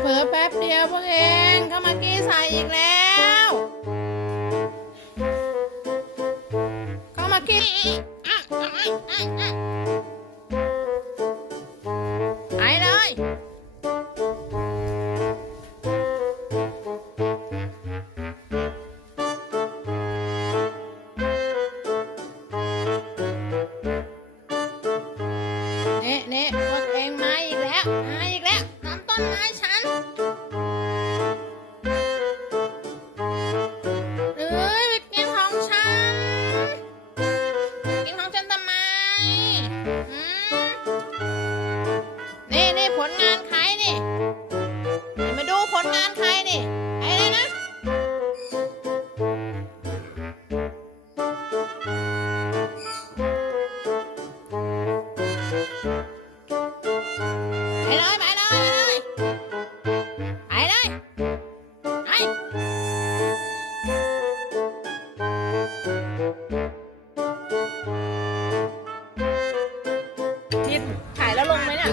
เผลอแป๊บเดียวพวกเองเข้ามากี้ใส่อีกแล้วเข้ามากี้ไปเลยเนะเนะพวกเองมาอีกแล้วมาอีกแล้วทำต้นไม้ เอ้ยไปกินของฉัน กินของฉันทำไมอืมนี่นี่ผลงานใครนี่ไหนมาดูผลงานใครนี่ไอ้อะไรนะ ไอ้ร้อยไหม กินขายแล้วลงไหมเนี่ย